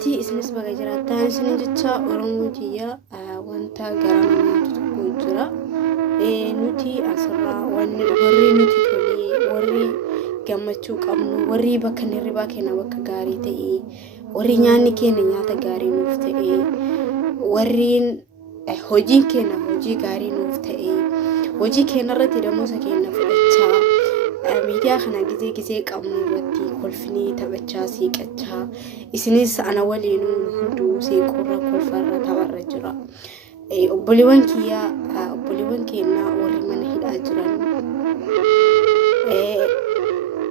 Nuti isinis baga jiraattan isin jecha Oromootiyya wanta garamatu jira. Nuti asirraa warri nuti tolee warri gammachuu qabnu warri bakka hirribaa keenya bakka gaarii ta'e warri nyaanni keenya nyaata gaarii nuuf ta'e warri hojiin keenya hojii gaarii nuuf ta'e hojii keenya irratti damuusa keenya fudhachaa miidiyaa kana gizee qabnu irratti kolfinii taphachaa siiqachaa isinis ana waliinuu hunduu seequrra kolfarra tapharra jira. Obboleewwan keenya warri mana hidhaa jiran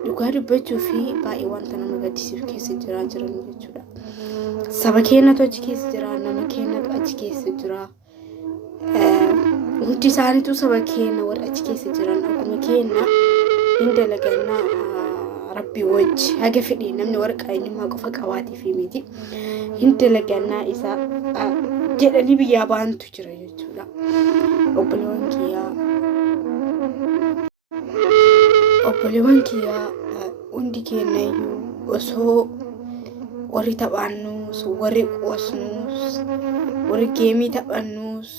dhugaa dubbachuu fi baay'ee wanta nama gaddisiisu keessa jiran jechuudha. Saba keenyatu achi keessa jira, nama keenyatu achi keessa jira. Hundi isaaniitu saba keenya warra achi keessa jiran akkuma keenya hin dalagannaa rabbi wajji haga fedhii namni warqa eenyummaa qofa qabaatii fi miti hin dalagannaa isa jedhanii biyyaa baantu jira jechuudha. Obboleewwan kiyyaa hundi keenya iyyuu osoo warri taphannuus warri qoosnuus warri geemii taphannuus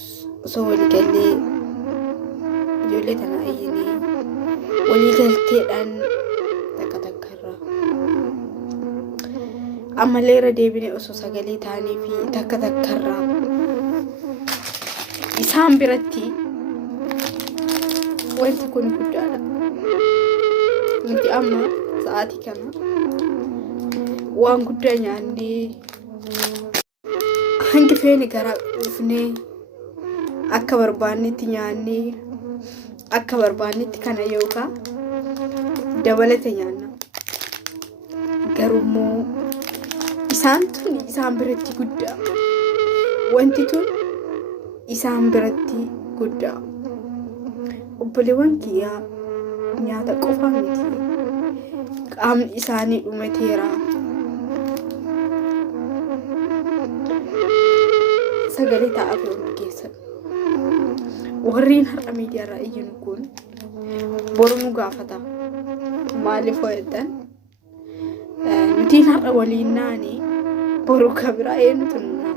osoo waliigallee ijoollee tana ayyinee waliigalteedhaan takkarra ammallee irra deebinee osoo sagalee taanii fi takkarra isaan biratti wanti kun guddaadha. Nuti amma sa'aatii kana waan guddaa nyaannee hangi feene garaa dhufnee akka barbaannetti nyaannee akka barbaannetti kana yookaan dabalate nyaanna. Garummoo isaan biratti guddaa wanti tun isaan biratti guddaa. Obboleewwan kiyyaa nyaata qofa miti qaamni isaanii dhumateera. Sagalee ta'aaf hundi keessan warreen har'a miidiyaarraa iyyinu kun boru nu gaafata maaliif ho'ettan nutiin har'a waliin naanii boru kabiraa eenyutu nuna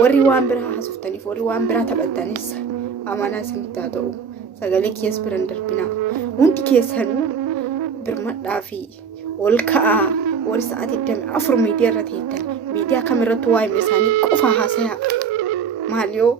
warri waan biraa haasuftaniif warri waan biraa taphattanis amanaa isinitti haa ta'u sagalee keessa biran darbinaa hundi keessanuu birmadhaa fi ol ka'aa warri sa'aatii 24 miidiyaa irratti heeddan miidiyaa kamirratti waa'ee isaanii qofa haasayaa maal yoo